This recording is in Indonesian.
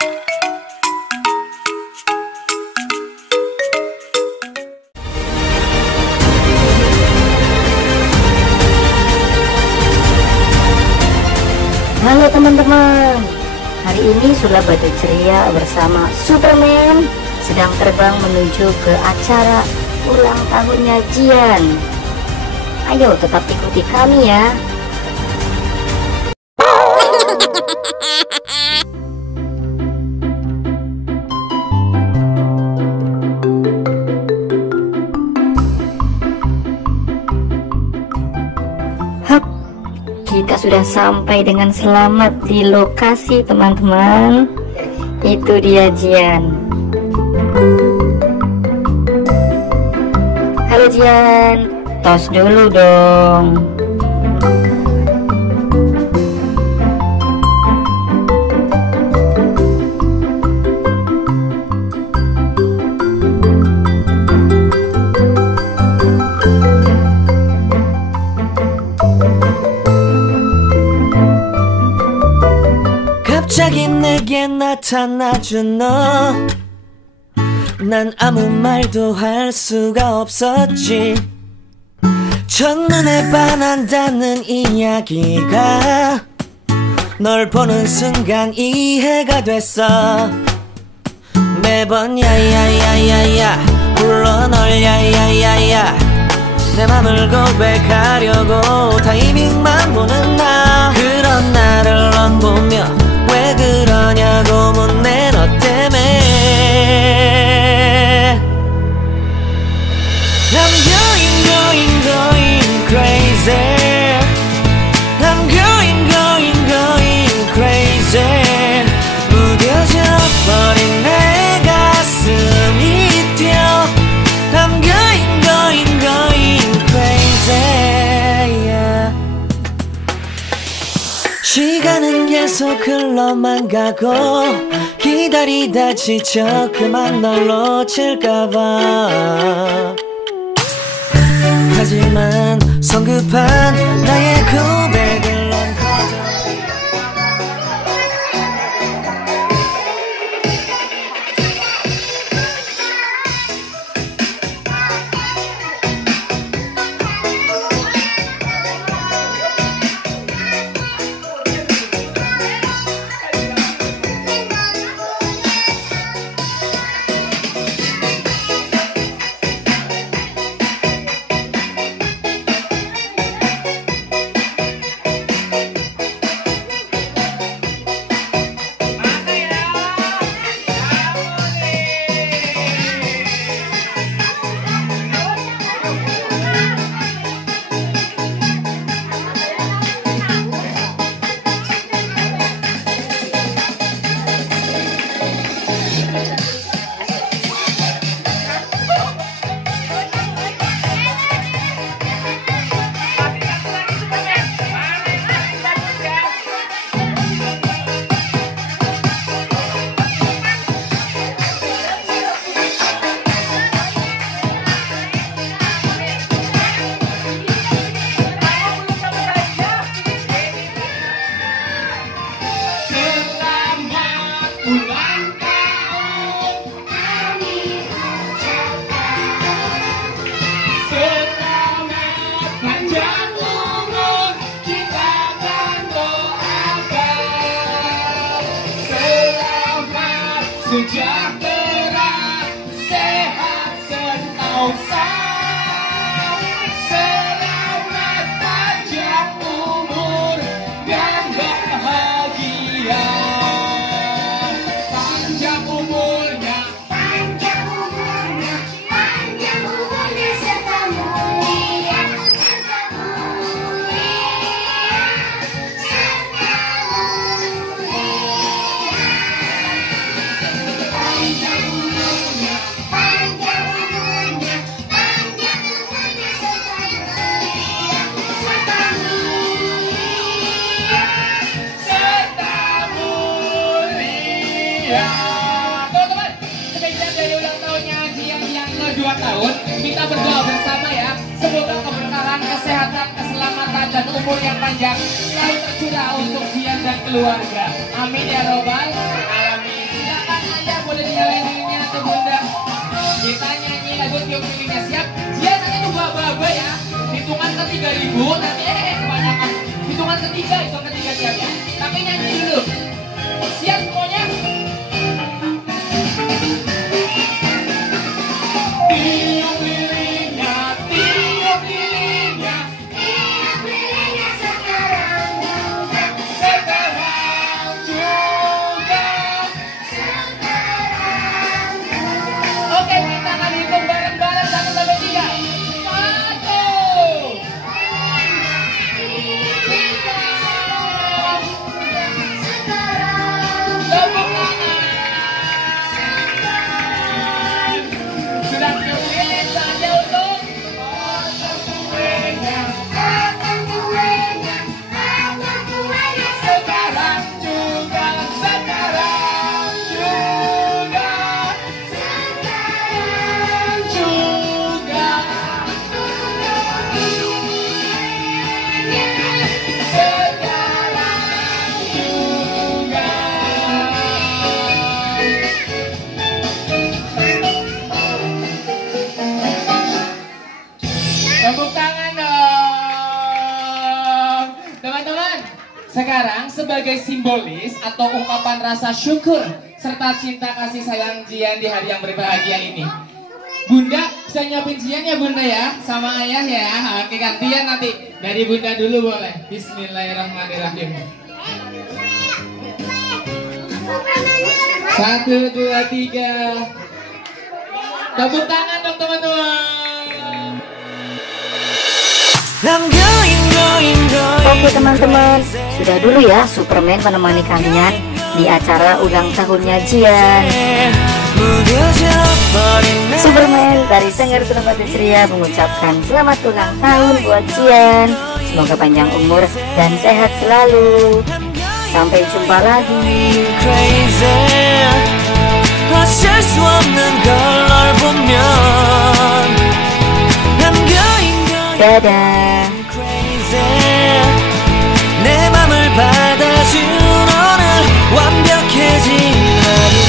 Halo teman-teman, hari ini Sulap Batu Ceria bersama Superman sedang terbang menuju ke acara ulang tahunnya Jian. Ayo tetap ikuti kami ya. Hap, kita sudah sampai dengan selamat di lokasi teman-teman. Itu dia Jian. Halo Jian, tos dulu dong. 갑자기 내게 나타나준 너, 난 아무 말도 할 수가 없었지. 첫눈에 반한다는 이야기가 널 보는 순간 이해가 됐어. 매번 야야야야야 불러 널 야야야야, 내 맘을 고백하려고 타이밍만 보는 나. 그런 나를 넌 보며 왜 그러냐고 묻네. 너 때문에 I'm going crazy. I'm going crazy. 무뎌져 버린 내 가슴이 뛰어. I'm going crazy, yeah. 시간은 계속 흘러만 가고 기다리다 지쳐 그만 널 놓칠까봐. 하지만 성급한 나의 고백을 넌 거절. Sejahtera, sehat, sentosa, selamat panjang umur dan bahagia. Panjang umurnya, panjang umurnya, panjang umurnya serta mulia, serta mulia, serta mulia. Panjang umurnya, panjang umurnya, panjang umurnya serta mulia, serta mulia, serta mulia. Teman-teman, spesial dari ulang tahunnya Jian yang ke-2 tahun, kita berdoa bersama ya. Semoga keberkahan, kesehatan, keselamatan, dan umur yang panjang selalu tercurah untuk Jian dan keluarga. Amin ya robbal alamin. hitungan ke 3000 nanti kebanyakan. Hitungan ketiga, hitungan ketiga siap ya. Tapi nyanyi dulu. Siap semuanya? Tiup lilinnya, tiup lilinnya, tiup lilinnya sekarang juga, sekarang juga, sekarang juga. Oke, kita akan hitung bareng-bareng 1 sampai 3. 1, 3. Tepuk tangan. Sudah keliling saja untuk potong kuenya, potong kuenya, potong kuenya. Sekarang juga, sekarang juga, sekarang juga. Tepuk tangan dong. Teman-teman, sekarang sebagai simbolis atau ungkapan rasa syukur serta cinta kasih sayang Jian di hari yang berbahagia ini, Bunda bisa nyiapin Jian ya Bunda ya, sama ayah ya. Oke, gantian nanti dari Bunda dulu boleh. Bismillahirrahmanirrahim. 1, 2, 3. Tepuk tangan dong teman-teman. Oke teman-teman, sudah dulu ya Superman menemani kalian di acara ulang tahunnya Jian. Superman dari Sanggar Surabaya Ceria mengucapkan selamat ulang tahun buat Jian. Semoga panjang umur dan sehat selalu. Sampai jumpa lagi. Dadah. 내 맘을 받아준 오늘 완벽해진 하루.